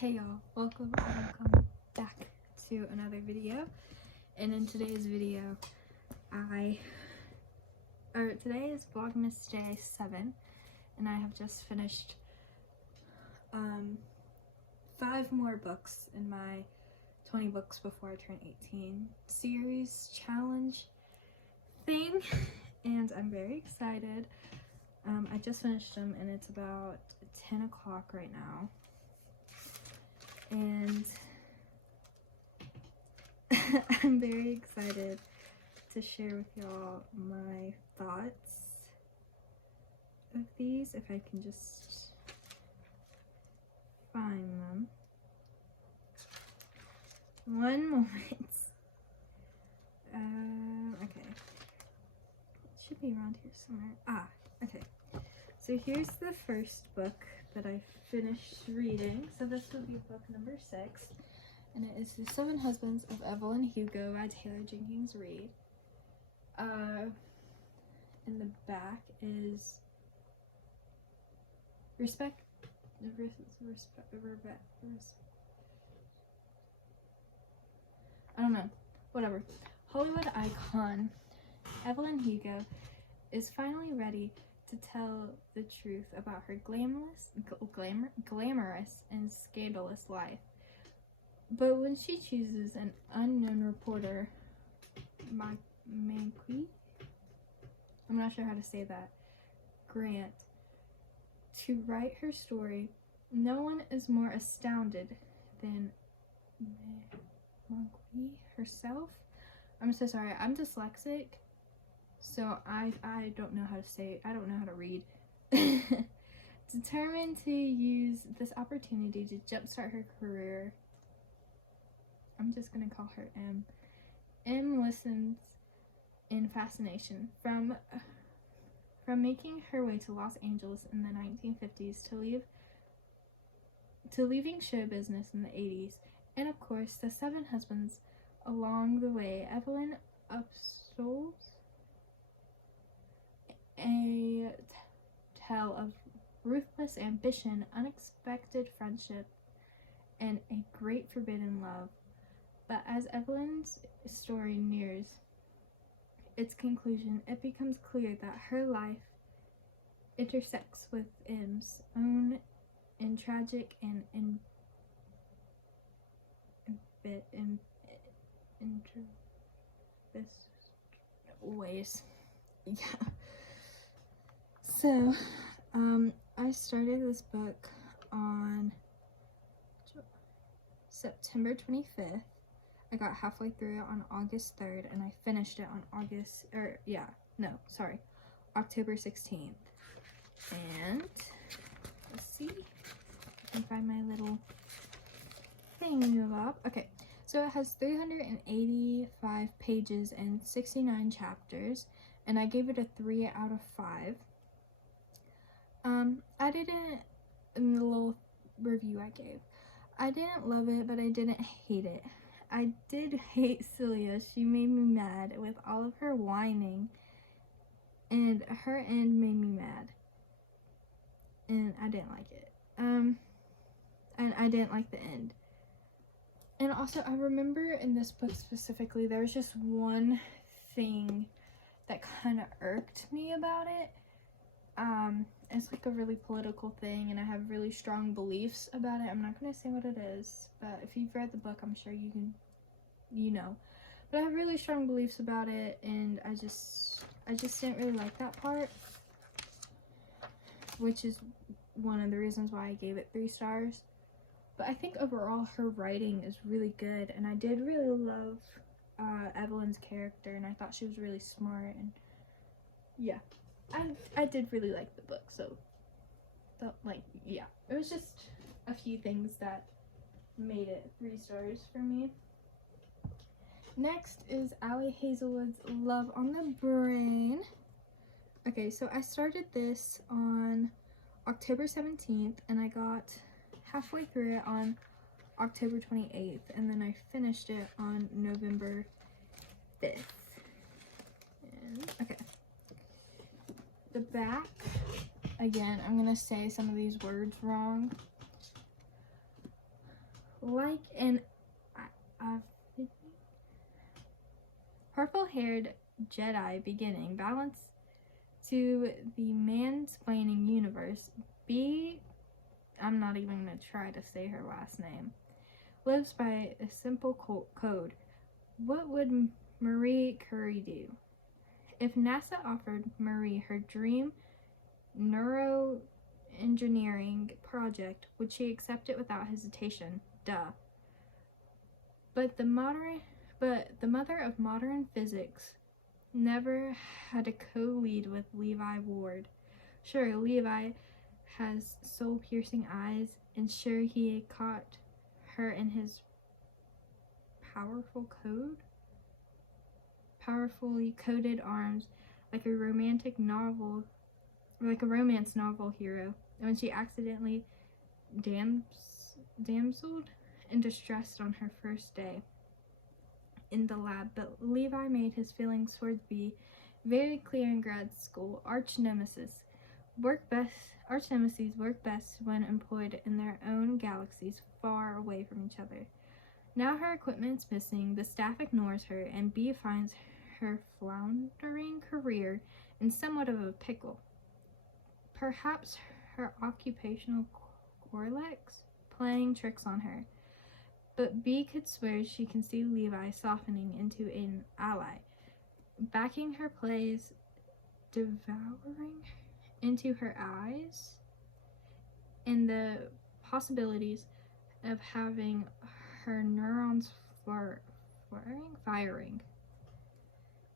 Hey y'all, welcome back to another video. And in today's video, today is vlogmas day 7, and I have just finished 5 more books in my 20 books before I turn 18 series challenge thing, and I'm very excited. I just finished them and it's about 10 o'clock right now. And I'm very excited to share with y'all my thoughts of these, if I can just find them. One moment. Okay. It should be around here somewhere. Okay. So here's the first book that I finished reading. So this would be book number 6. And it is The 7 Husbands of Evelyn Hugo by Taylor Jenkins Reid. In the back is I don't know. Whatever. Hollywood icon Evelyn Hugo is finally ready to tell the truth about her glamorous and scandalous life. But when she chooses an unknown reporter, Manqui, I'm not sure how to say that, Grant, to write her story, no one is more astounded than Manqui herself. I'm so sorry, I'm dyslexic. So I don't know how to say, I don't know how to read. Determined to use this opportunity to jumpstart her career, I'm just gonna call her M. M listens in fascination from making her way to Los Angeles in the 1950s to leaving show business in the 80s, and of course the 7 husbands along the way. Evelyn upholds a tale of ruthless ambition, unexpected friendship, and a great forbidden love. But as Evelyn's story nears its conclusion, it becomes clear that her life intersects with M's own in tragic and ways. Yeah. So, I started this book on September 25th. I got halfway through it on August 3rd, and I finished it on October 16th. And let's see if I can find my little thing up. Okay, so it has 385 pages and 69 chapters, and I gave it a 3 out of 5. I didn't, in the little review I gave, I didn't love it, but I didn't hate it. I did hate Celia. She made me mad with all of her whining, and her end made me mad, and I didn't like it. And I didn't like the end. And also, I remember in this book specifically, there was just one thing that kind of irked me about it. It's like a really political thing, and I have really strong beliefs about it. I'm not going to say what it is, but if you've read the book, I'm sure you know. But I have really strong beliefs about it, and I just didn't really like that part, which is one of the reasons why I gave it 3 stars. But I think overall her writing is really good, and I did really love Evelyn's character, and I thought she was really smart, and yeah, I did really like the book. So yeah, it was just a few things that made it 3 stars for me. Next is Allie Hazelwood's Love on the Brain. Okay, so I started this on October 17th, and I got halfway through it on October 28th, and then I finished it on November 5th. And, okay. The back, again, I'm gonna say some of these words wrong. like an purple-haired Jedi beginning balance to the mansplaining universe. I'm not even going to try to say her last name. Lives by a simple code. What would Marie Curie do? If NASA offered Marie her dream neuroengineering project, would she accept it without hesitation? Duh. But the mother of modern physics never had a co-lead with Levi Ward. Sure, Levi has soul-piercing eyes, and sure he had caught her in his powerfully coded arms like a romance novel hero. And when she accidentally damseled in distress on her first day in the lab, but Levi made his feelings towards Bee very clear in grad school. Arch nemesis work best when employed in their own galaxies far away from each other. Now her equipment's missing, the staff ignores her, and Bee finds her floundering career in somewhat of a pickle. Perhaps her occupational Corlex playing tricks on her. But Bee could swear she can see Levi softening into an ally, backing her plays, devouring into her eyes, and the possibilities of having her neurons firing.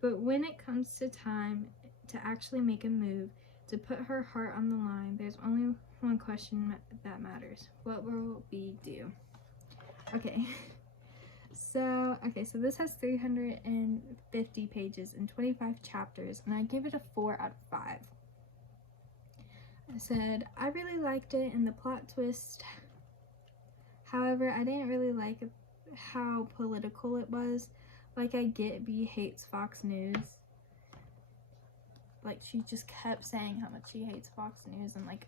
But when it comes to time to actually make a move, to put her heart on the line, there's only one question that matters. What will Bee do? Okay, so this has 350 pages and 25 chapters, and I give it a 4 out of 5. I said, I really liked it and the plot twist. However, I didn't really like how political it was. Like, I get Bee hates Fox News. Like, she just kept saying how much she hates Fox News, and like,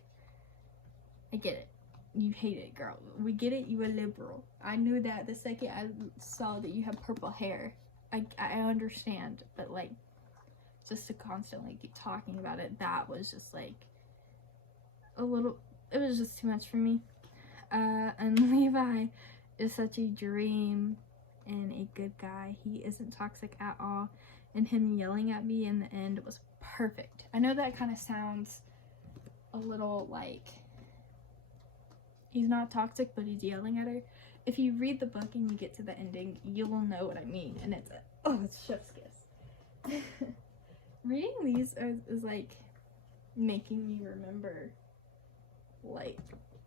I get it. You hate it, girl. We get it. You a liberal. I knew that the second I saw that you have purple hair. I understand, but like, just to constantly keep talking about it, that was just like it was just too much for me. And Levi is such a dream and a good guy. He isn't toxic at all, and him yelling at me in the end was perfect. I know that kind of sounds a little like he's not toxic, but he's yelling at her. If you read the book and you get to the ending, you will know what I mean. And it's chef's kiss. Reading these is like making me remember like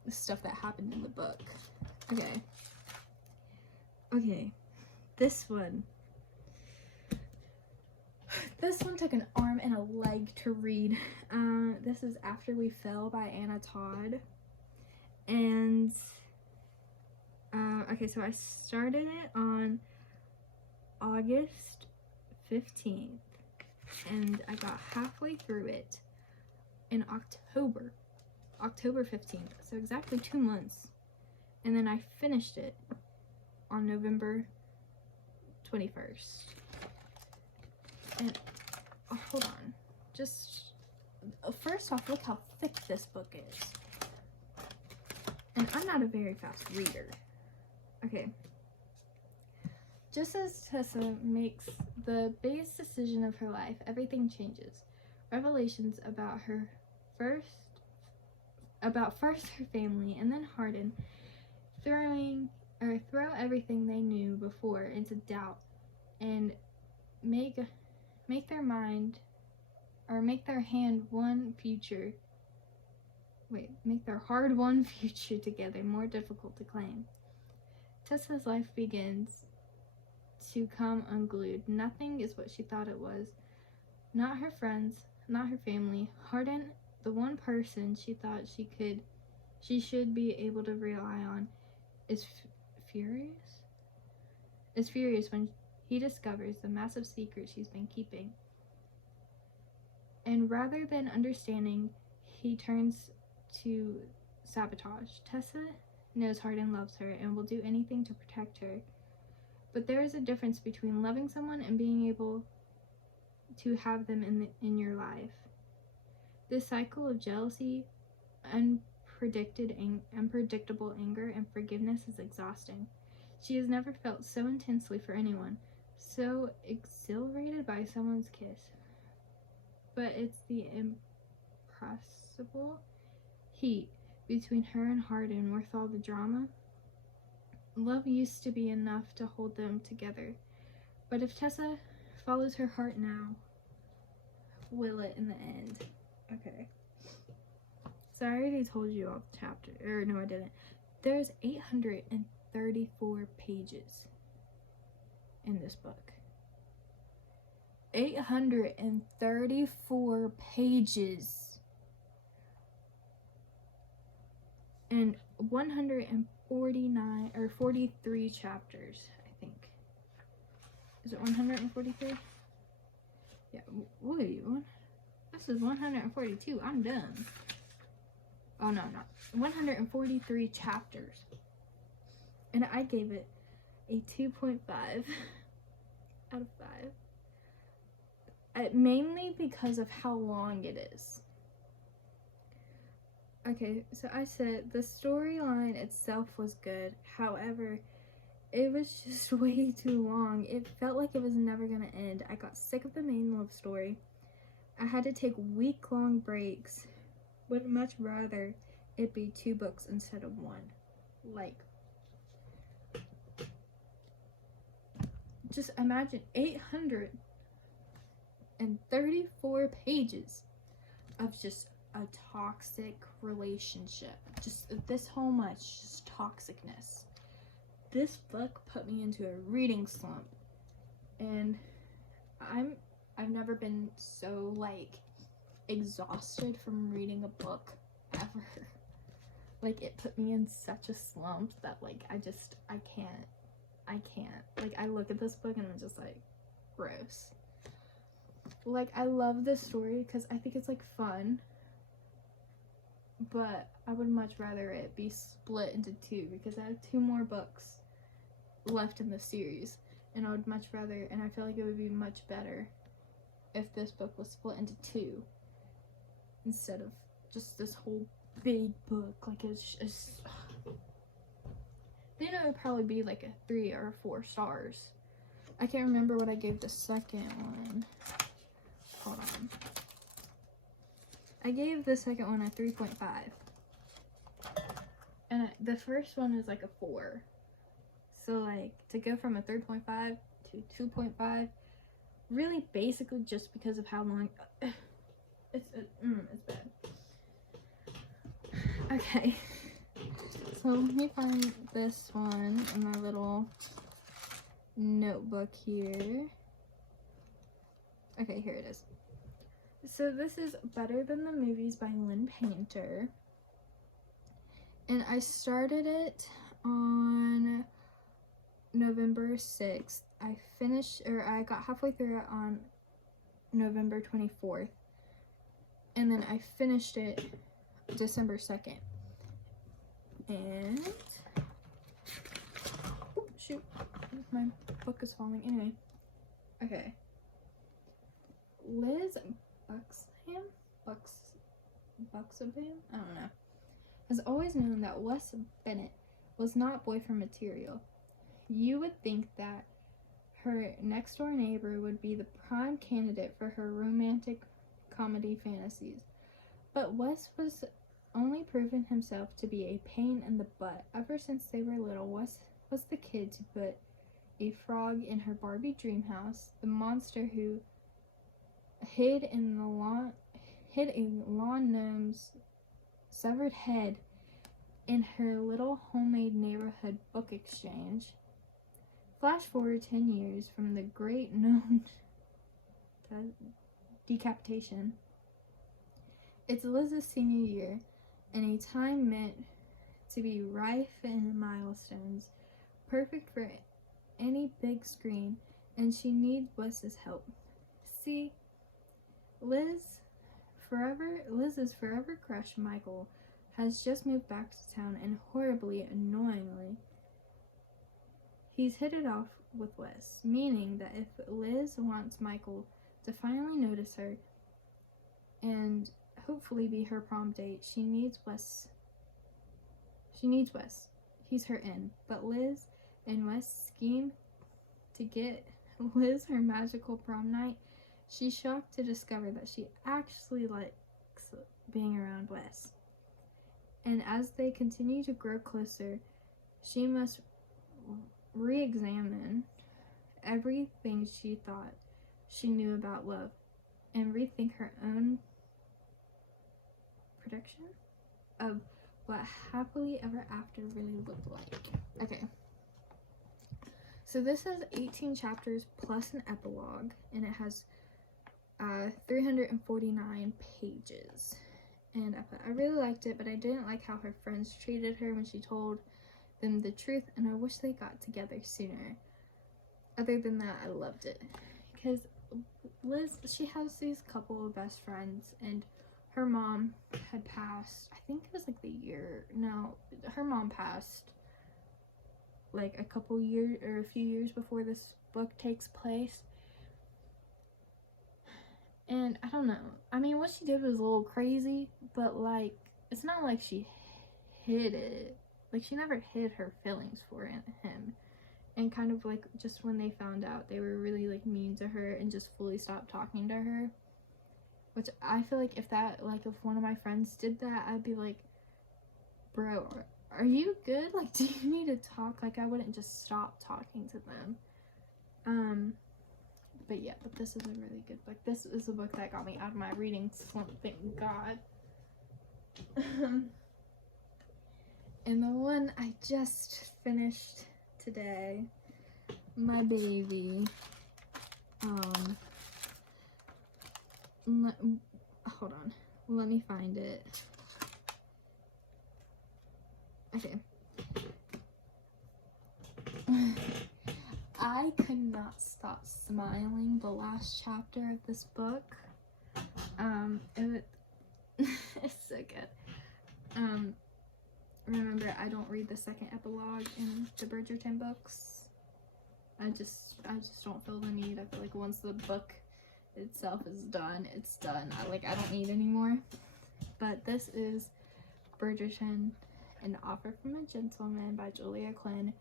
the stuff that happened in the book. Okay, this one took an arm and a leg to read. This is After We Fell by Anna Todd. And okay, so I started it on August 15th, and I got halfway through it in October 15th, so exactly 2 months, and then I finished it on November 21st. And hold on, just first off, look how thick this book is. And I'm not a very fast reader. Okay. Just as Tessa makes the biggest decision of her life, everything changes. Revelations about first her family, and then Hardin throw everything they knew before into doubt, and make their hard-won future together more difficult to claim. Tessa's life begins to come unglued. Nothing is what she thought it was. Not her friends, not her family. Hardin, the one person she thought she should be able to rely on, is furious when he discovers the massive secret she's been keeping. And rather than understanding, he turns to sabotage. Tessa knows Hardin loves her and will do anything to protect her. But there is a difference between loving someone and being able to have them in your life. This cycle of jealousy, unpredictable anger, and forgiveness is exhausting. She has never felt so intensely for anyone, so exhilarated by someone's kiss. But it's the impressible heat between her and Hardin worth all the drama? Love used to be enough to hold them together, but if Tessa follows her heart now, will it in the end? Okay. So I already told you all the chapter, or no I didn't. There's 834 pages in this book. 834 pages. And 149 or 43 chapters, I think. Is it 143? Yeah, wait, this is 142. I'm done. Oh, no, not 143 chapters. And I gave it a 2.5 out of 5. Mainly because of how long it is. Okay, so I said the storyline itself was good. However, it was just way too long. It felt like it was never going to end. I got sick of the main love story. I had to take week-long breaks. Would much rather it be 2 books instead of 1. Like, just imagine 834 pages of just a toxic relationship. Just this whole much just toxicness. This book put me into a reading slump, and I've never been so like exhausted from reading a book ever. Like, it put me in such a slump that like I can't. Like, I look at this book and I'm just like, gross. Like, I love this story because I think it's like fun, but I would much rather it be split into 2 because I have 2 more books left in the series, and I would much rather, and I feel like it would be much better if this book was split into 2 instead of just this whole big book. Like, it's just, then it would probably be like a 3 or 4 stars. I can't remember what I gave the second one. Hold on. I gave the second one a 3.5. And the first one is like a 4. So like, to go from a 3.5 to 2.5, really basically just because of how long, it's bad. Okay. So let me find this one in my little notebook here. Okay, here it is. So this is Better Than the Movies by Lynn Painter. And I started it on November 6th. I got halfway through it on November 24th. And then I finished it December 2nd. And, oh, shoot, my book is falling. Anyway, okay. Liz Buxbaum, I don't know, has always known that Wes Bennett was not boyfriend material. You would think that her next door neighbor would be the prime candidate for her romantic comedy fantasies. But Wes was only proven himself to be a pain in the butt. Ever since they were little, Wes was the kid to put a frog in her Barbie dream house, the monster who hid a lawn gnome's severed head in her little homemade neighborhood book exchange. Flash forward 10 years from the great known decapitation. It's Liz's senior year, and a time meant to be rife in milestones, perfect for any big screen, and she needs Wes's help. See, Liz's forever crush Michael has just moved back to town and horribly, annoyingly, he's hit it off with Wes, meaning that if Liz wants Michael to finally notice her and hopefully be her prom date, she needs Wes. He's her in. But Liz and Wes scheme to get Liz her magical prom night. She's shocked to discover that she actually likes being around Wes. And as they continue to grow closer, she must re-examine everything she thought she knew about love and rethink her own prediction of what happily ever after really looked like. Okay. So this is 18 chapters plus an epilogue, and it has 349 pages. And I really liked it, but I didn't like how her friends treated her when she told them the truth, and I wish they got together sooner. Other than that, I loved it. Because Liz, she has these couple of best friends, and her mom had passed, I think it was like her mom passed like a couple years or a few years before this book takes place. And I don't know. I mean, what she did was a little crazy, but like, it's not like she hid it. Like, she never hid her feelings for him. And kind of like, just when they found out, they were really like mean to her and just fully stopped talking to her. Which I feel like if one of my friends did that, I'd be like, bro, are you good? Like, do you need to talk? Like, I wouldn't just stop talking to them. But yeah, but this is a really good book. This is a book that got me out of my reading slump, thank God. And the one I just finished today, my baby, hold on, let me find it. Okay. I could not stop smiling the last chapter of this book. It's so good. Remember, I don't read the second epilogue in the Bridgerton books. I just don't feel the need. I feel like once the book itself is done, it's done. I don't need any more. But this is Bridgerton, An Offer from a Gentleman by Julia Quinn.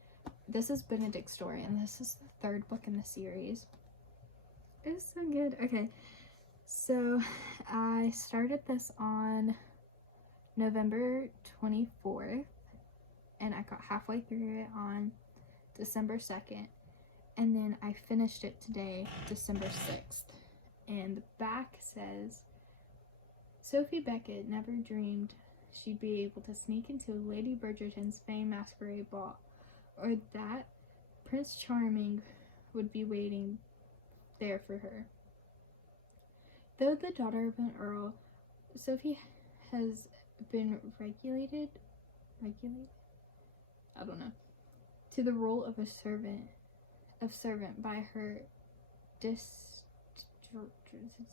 This is Benedict's story, and this is the third book in the series. It's so good. Okay, so I started this on November 24th, and I got halfway through it on December 2nd, and then I finished it today, December 6th. And the back says, Sophie Beckett never dreamed she'd be able to sneak into Lady Bridgerton's famed masquerade ball, or that Prince Charming would be waiting there for her. Though the daughter of an earl, Sophie has been regulated, I don't know, to the role of a servant by her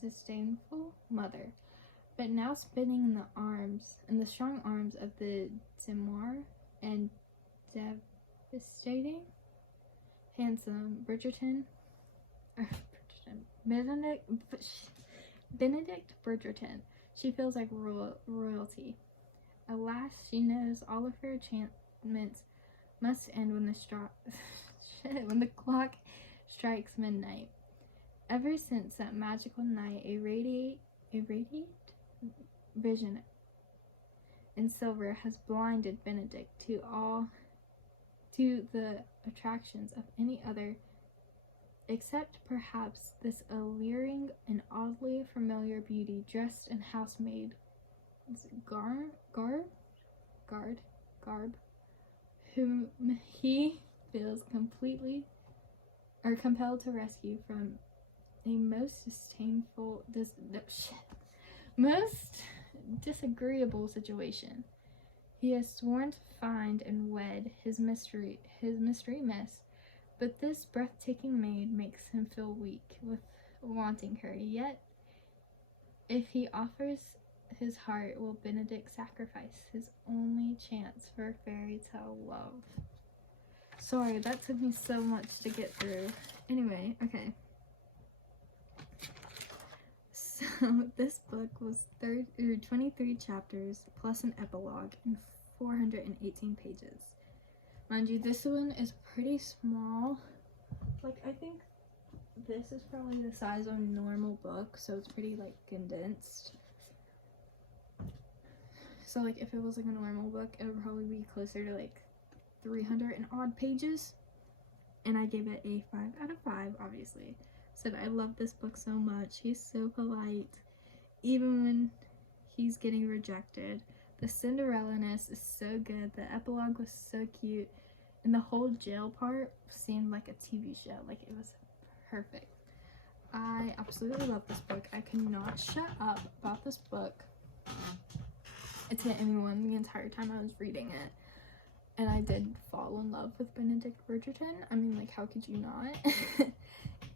disdainful mother, but now spinning in the strong arms of the demure and devastating, handsome Benedict Bridgerton. She feels like royalty. Alas, she knows all of her enchantments must end when the clock strikes midnight. Ever since that magical night, a radiant vision in silver has blinded Benedict to the attractions of any other, except perhaps this alluring and oddly familiar beauty dressed in housemaid garb, whom he feels compelled to rescue from a most disagreeable situation. He has sworn to find and wed his mystery miss, but this breathtaking maid makes him feel weak with wanting her. Yet, if he offers his heart will Benedict sacrifice his only chance for fairy tale love. Sorry, that took me so much to get through. Anyway, okay. So this book was 23 chapters plus an epilogue and 418 pages. Mind you, this one is pretty small. Like, I think this is probably the size of a normal book, so it's pretty, like, condensed. So, like, if it was, like, a normal book, it would probably be closer to, like, 300 and odd pages. And I gave it a 5 out of 5, obviously. Said I love this book so much. He's so polite. Even when he's getting rejected. The Cinderella-ness is so good. The epilogue was so cute. And the whole jail part seemed like a TV show. Like, it was perfect. I absolutely love this book. I could not shut up about this book to anyone the entire time I was reading it. And I did fall in love with Benedict Bridgerton. I mean, like, how could you not?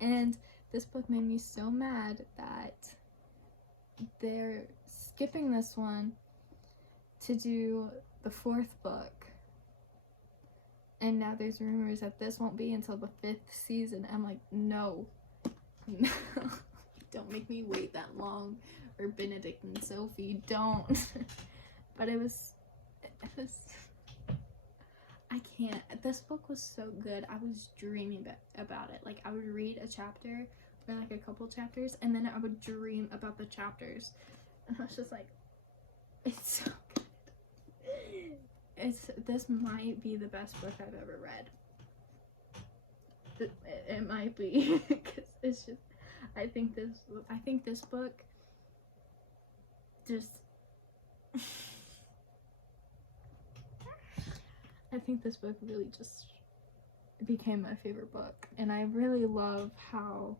And this book made me so mad that they're skipping this one to do the 4th book. And now there's rumors that this won't be until the 5th season. I'm like, no. No. Don't make me wait that long. Or Benedict and Sophie, don't. But it was I can't. This book was so good. I was dreaming about it. Like, I would read a chapter or like a couple chapters, and then I would dream about the chapters. And I was just like, it's so good. This might be the best book I've ever read. It might be, because it's just, I think this book just I think this book really just became my favorite book. And I really love how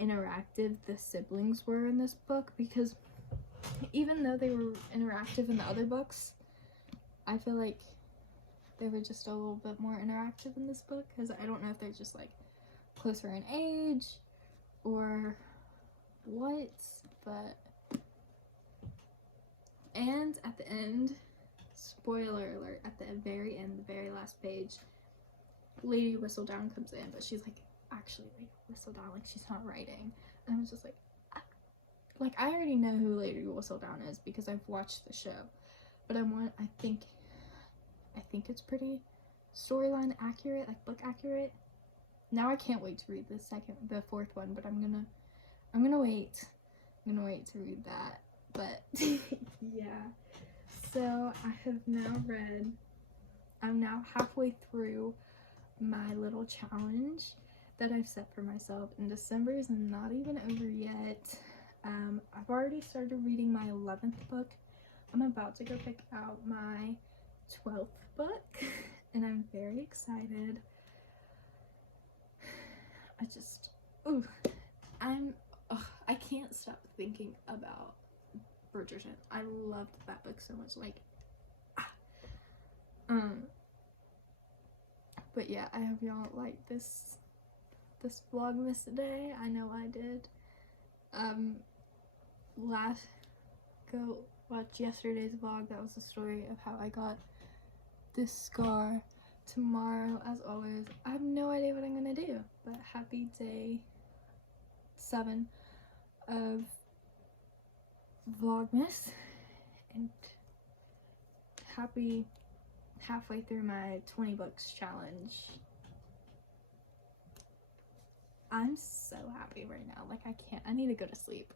interactive the siblings were in this book, because even though they were interactive in the other books, I feel like they were just a little bit more interactive in this book, because I don't know if they're just like closer in age or what, but and at the end, spoiler alert, at the very end, the very last page, Lady Whistledown comes in, but she's like, actually Lady Whistledown, like, she's not writing. And I was just like, I already know who Lady Whistledown is because I've watched the show, but I think it's pretty storyline accurate, like book accurate. Now I can't wait to read the 4th one, but I'm gonna wait to read that. But yeah, so I'm now halfway through my little challenge that I've set for myself, and December is not even over yet. I've already started reading my 11th book. I'm about to go pick out my 12th book, and I'm very excited. I can't stop thinking about Bridgerton. I loved that book so much. Like, but yeah, I hope y'all like this vlogmas today. I know I did. Go watch yesterday's vlog. That was the story of how I got this scar. Tomorrow, as always, I have no idea what I'm gonna do, but happy day 7 of vlogmas, and happy halfway through my 20 books challenge. I'm so happy right now. Like, I need to go to sleep.